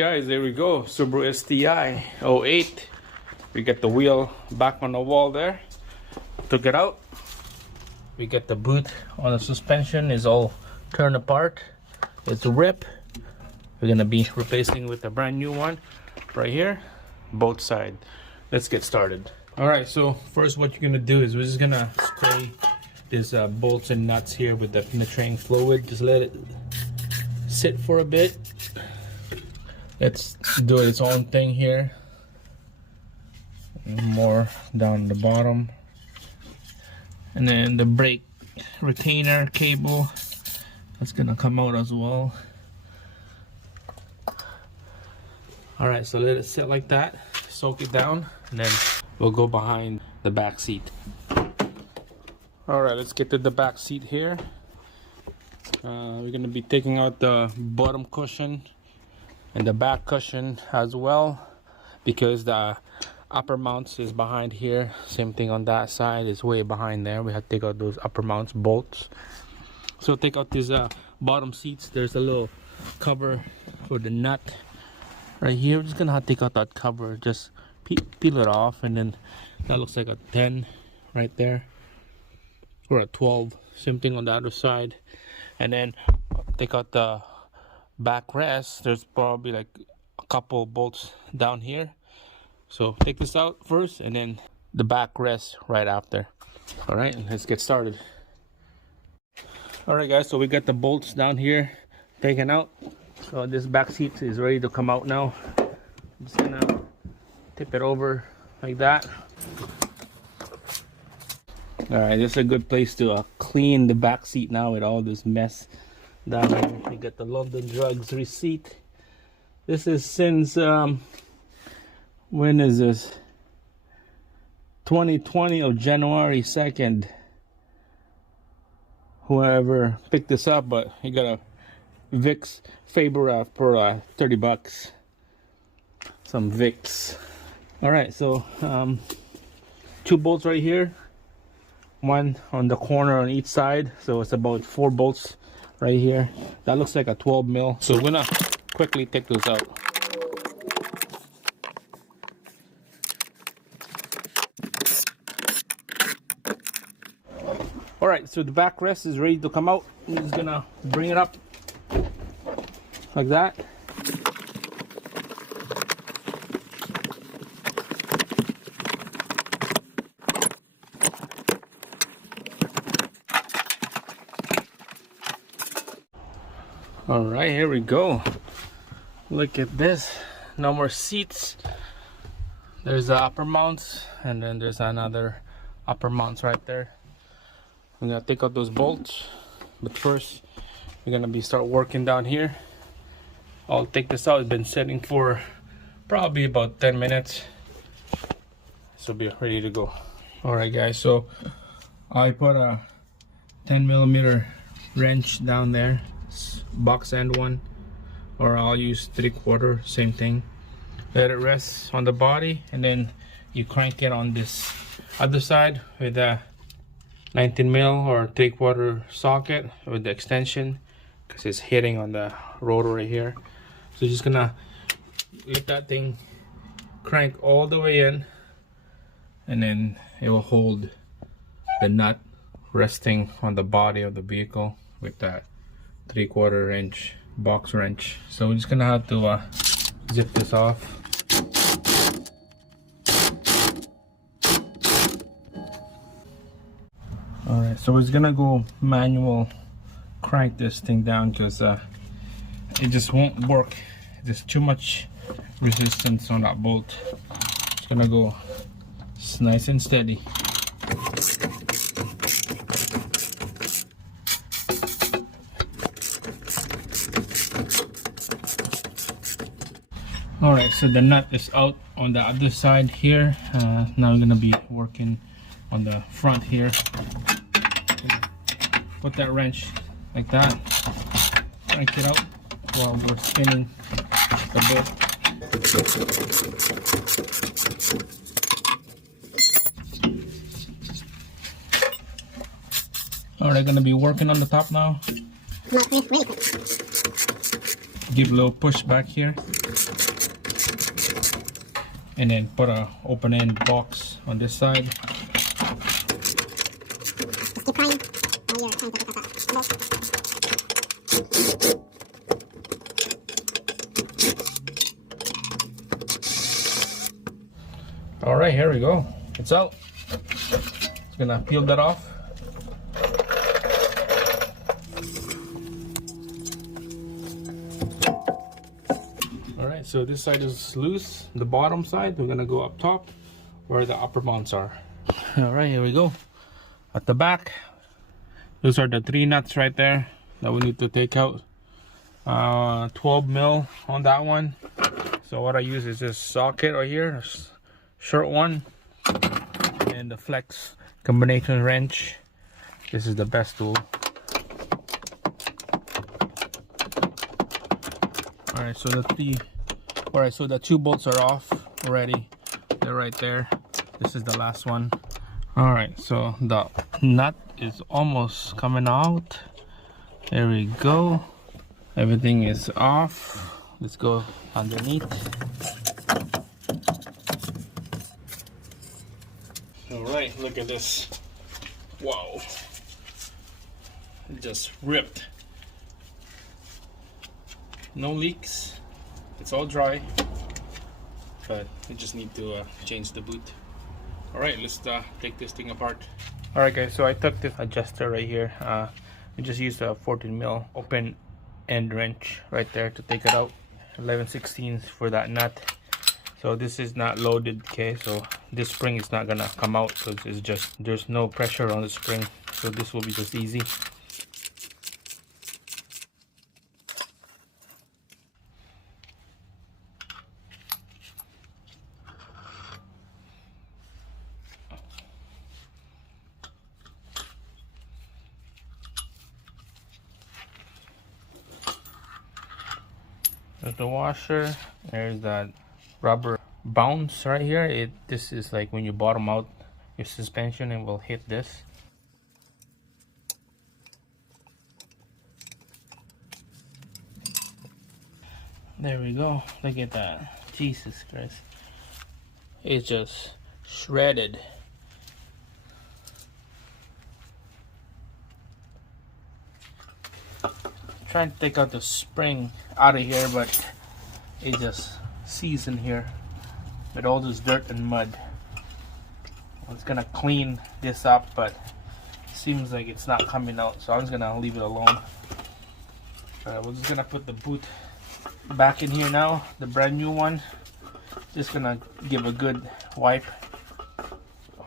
Guys, there we go. Subaru STI 08. We get the wheel back on the wall there. Took it out. We get the boot on the suspension is all torn apart. It's a rip. We're gonna be replacing with a brand new one right here, both sides. Let's get started. All right, so first what you're gonna do is we're just gonna spray these bolts and nuts here with the penetrating fluid. Just let it sit for a bit. Let's do its own thing here. More down the bottom. And then the brake retainer cable, that's gonna come out as well. Alright, so let it sit like that, soak it down, and then we'll go behind the back seat. Alright, let's get to the back seat here. We're gonna be taking out the bottom cushion and the back cushion as well, because the upper mounts is behind here. Same thing on that side, is way behind there. We have to take out those upper mounts bolts. So take out these bottom seats. There's a little cover for the nut right here. We're just gonna have to take out that cover, just peel it off, and then that looks like a 10 right there, or a 12. Same thing on the other side. And then take out the backrest. There's probably like a couple bolts down here. So take this out first, and then the backrest right after. All right, let's get started. All right, guys, so we got the bolts down here taken out. So this back seat is ready to come out now. I'm just gonna tip it over like that. All right, this is a good place to clean the back seat now with all this mess down here. We got the London Drugs receipt. This is since when is this? 2020 of January 2nd. Whoever picked this up, but you got a Vicks Faber for 30 bucks. Some Vicks. All right, so 2 bolts right here, one on the corner on each side, so it's about 4 bolts right here. That looks like a 12 mil. So we're gonna quickly take those out. All right, so the backrest is ready to come out. I'm just gonna bring it up like that. All right, here we go. Look at this. No more seats. There's the upper mounts, and then there's another upper mounts right there. I'm gonna take out those bolts, but first we're gonna start working down here. I'll take this out. It's been setting for probably about 10 minutes, so be ready to go. All right, guys, so I put a 10mm wrench down there, box end one, or I'll use 3/4, same thing. Let it rest on the body, and then you crank it on this other side with a 19mm or 3/4 socket with the extension, because it's hitting on the rotor right here. So you're just gonna let that thing crank all the way in, and then it will hold the nut resting on the body of the vehicle with that 3/4 inch box wrench. So we're just gonna have to zip this off. All right, so we're just gonna go manual crank this thing down, because it just won't work. There's too much resistance on that bolt. Just gonna go nice and steady. All right, so the nut is out on the other side here. Now we're gonna be working on the front here. Put that wrench like that, crank it out while we're spinning the bit. Alright, gonna be working on the top now. Give a little push back here. and then put a open end box on this side. All right, here we go. It's out. Just gonna peel that off. All right, so this side is loose. The bottom side, we're gonna go up top where the upper mounts are. All right, here we go. At the back, those are the 3 nuts right there that we need to take out. 12 mil on that one. So what I use is this socket right here, short one, and the flex combination wrench. This is the best tool. All right, so the 2 bolts are off already. They're right there. This is the last one. All right, so the nut is almost coming out. There we go. Everything is off. Let's go underneath. All right, look at this. Wow, it just ripped. No leaks. It's all dry, but we just need to change the boot. All right, let's take this thing apart. All right, guys, so I took this adjuster right here. We just used a 14 mil open end wrench right there to take it out. 11/16 for that nut. So this is not loaded, okay? So this spring is not gonna come out because it's just, there's no pressure on the spring. So this will be just easy. There's the washer. There's that rubber bounce right here. This is like when you bottom out your suspension, it will hit this. There we go. Look at that. Jesus Christ. It's just shredded. Trying to take out the spring out of here, but it just sees in here with all this dirt and mud. I was gonna clean this up, but it seems like it's not coming out, so I'm just gonna leave it alone. We're just gonna put the boot back in here now, the brand new one. Just gonna give a good wipe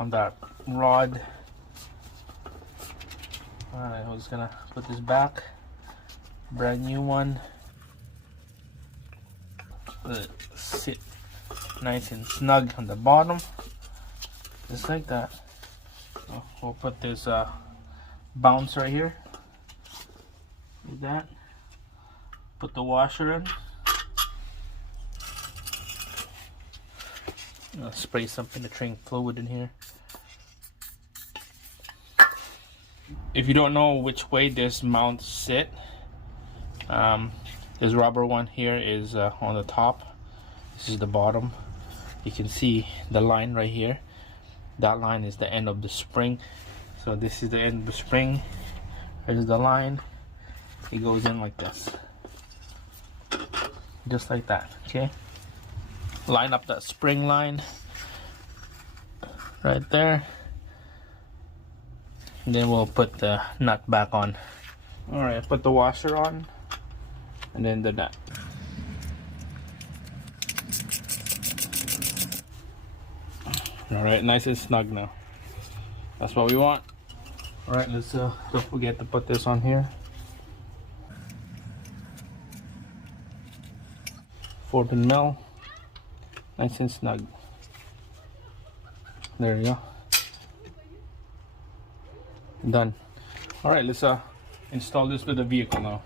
on that rod. Alright, I'm just gonna put this back. Brand new one. Let it sit nice and snug on the bottom, just like that. So we'll put this bounce right here, like that. Put the washer in. I'll spray some penetrating fluid in here. If you don't know which way this mount sit, this rubber one here is on the top. This is the bottom. You can see the line right here. That line is the end of the spring. So this is the end of the spring. Here's the line. It goes in like this, just like that. Okay, line up that spring line right there, and then we'll put the nut back on. All right, put the washer on, and then the nut. All right, nice and snug now. That's what we want. All right, let's don't forget to put this on here. 14 mil, nice and snug. There you go. Done. All right, let's install this to the vehicle now.